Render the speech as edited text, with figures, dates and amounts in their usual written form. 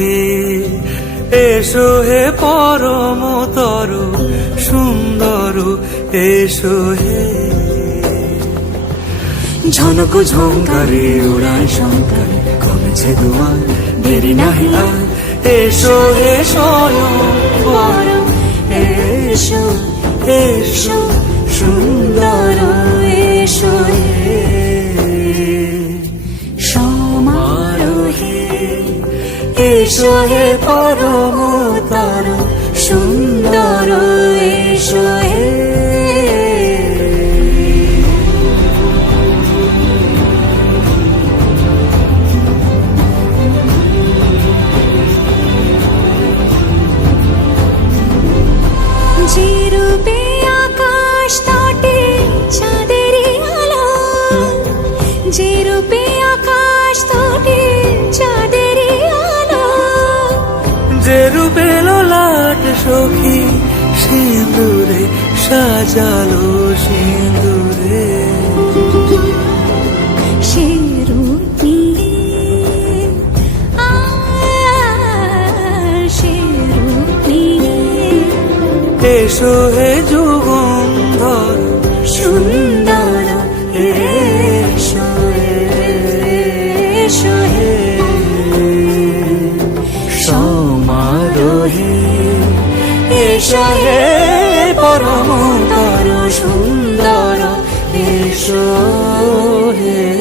হে, এসো হে পরমতর সুন্দর, এসো হে। ঝনক ঝঙ্কারে উড়ায় শঙ্কারে, কমেছে দুয়ার, দেরি নাহি আর, এসো হে স্বয়ং বর, এসো এসো সুন্দর, এসো হে সমারোহে, এসো হে পরমতর সুন্দর, এসো হে। যে রূপে আকাশ তটে চাঁদেরই আলো, যে রূপে আকাশ তটে চাঁদেরই আলো, যে রূপে ললাট সখী সিঁদুরে সাজালো, সিঁদুরে সে রূপ নিয়ে, সে রূপ নিয়ে, এসো হে যুগন্ধর সুন্দর, এসো এসো হে সমারোহে, এসো হে পরমতর সুন্দর, এসো হে।